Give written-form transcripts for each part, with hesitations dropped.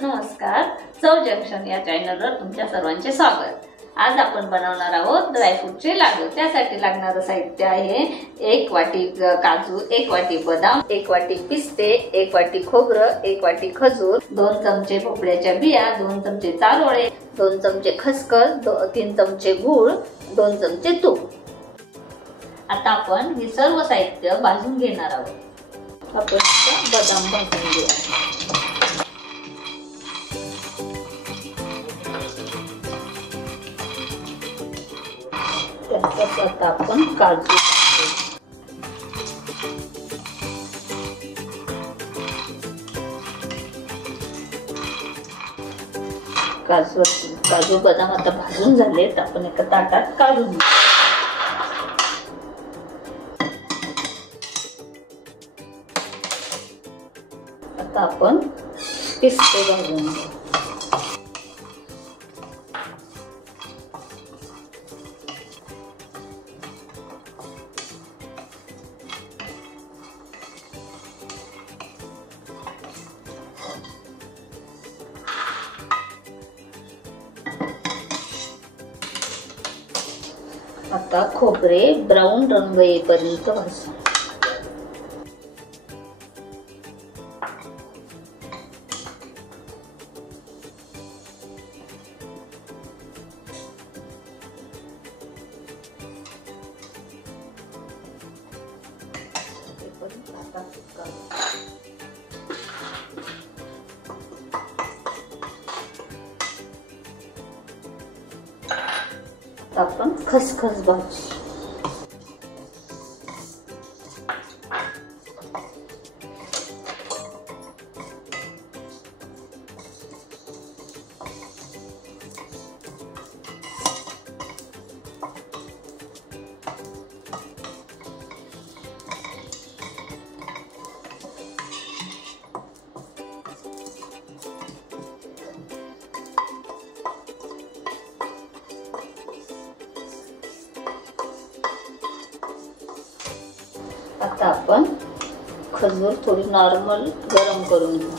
नमस्कार, चव जंक्शन या चॅनलवर तुमच्या सर्वांचे स्वागत। आज आपण बनवणार आहोत ड्रायफ्रूटचे लाडू। त्यासाठी लागणारे साहित्य आहे 1 वाटी काजू, 1 वाटी बदाम, 1 वाटी पिस्ते, 1 वाटी खोबरं, 1 वाटी खजूर, 2 चमचे भोपळ्याच्या बिया, 2 चमचे चारोळे, 2 चमचे खसखस, 3 चमचे गूळ, 2 चमचे तूप। आता आपण हे सर्व साहित्य भाजून घेणार आहोत। आपण बदाम भाजून घेऊया। आता आपण काजू काजू बदाम आता भाजून झालेत। आपण एका ताटात काढून घेऊ। आता आपण पिस्ते भाजून घेऊ। आता खोबरे ब्राऊन रंग येईपर्यंत भाजू। आपण खसखस भाजू। आता आपण खजूर थोडी नॉर्मल गरम करून घेऊ।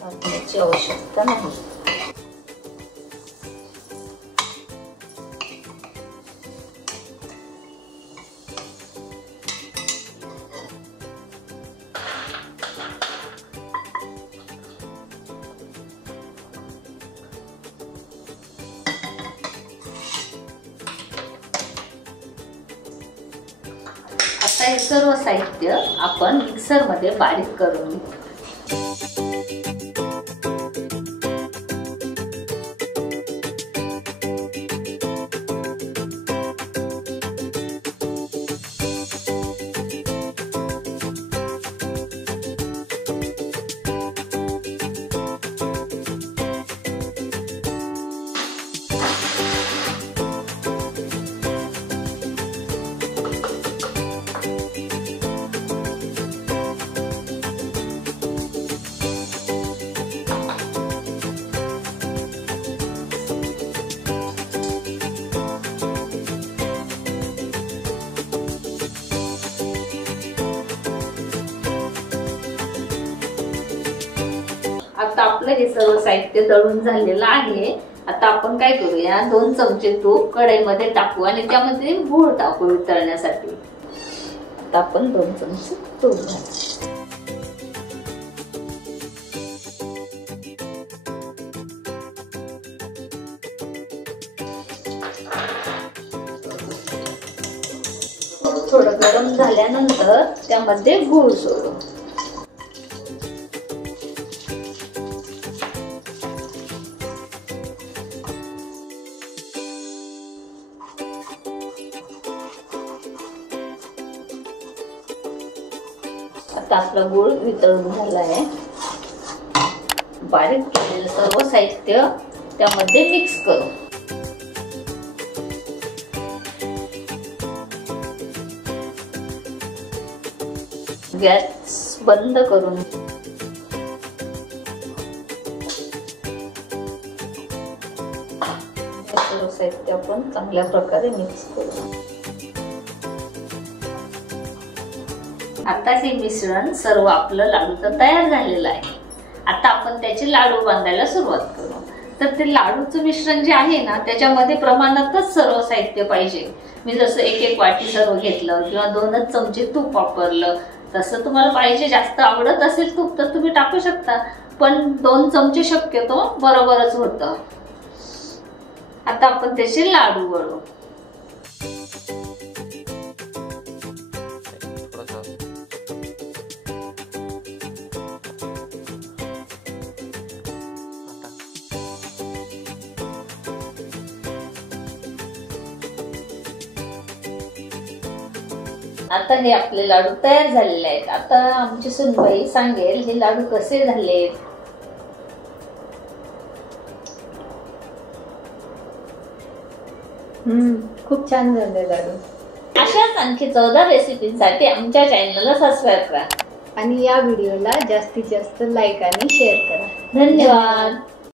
भाजण्याची आवश्यकता नाही। आता हे सर्व साहित्य आपण मिक्सर मध्ये बारीक करून घेऊ। आता आपलं हे सर्व साहित्य दळून झालेलं आहे। आता आपण काय करूया, 2 चमचे तूप कढईमध्ये टाकू आणि त्यामध्ये गूळ टाकू वितळण्यासाठी। आता आपण 2 चमचे तूप घालू। थोडं गरम झाल्यानंतर त्यामध्ये गूळ सोडू। आता आपला गूळ वितळून झाला आहे। बारीक केलेलं सर्व साहित्य त्यामध्ये मिक्स करू। गॅस बंद करून सर्व साहित्य आपण चांगल्या प्रकारे मिक्स करू। आता हे मिश्रण सर्व आपलं लाडूचं तयार झालेलं आहे. आता आपण त्याचे लाडू बांधायला सुरुवात करू. तर ते लाडूचं मिश्रण जे आहे ना त्याच्यामध्ये प्रमाणातच सर्व साहित्य पाहिजे. मी जसं एक वाटी सर्व घेतलं किंवा 2च चमचे तूप वापरलं. तसं तुम्हाला पाहिजे जास्त आवडत असेल तूप तर तुम्ही टाकू शकता, पण 2 चमचे शक्यतो बरोबरच होतं. आता आपण त्याचे लाडू वळू. आता हे आपले लाडू तयार झालेले आहेत. आता आमची सुनबाई सांगेल हे लाडू कसे झालेत. खूप छान झाले लाडू. अशाच आणखी 14 रेसिपीसाठी आमच्या चॅनलला सबस्क्राईब करा आणि या व्हिडिओला जास्तीत जास्त लाईक आणि शेअर करा. धन्यवाद.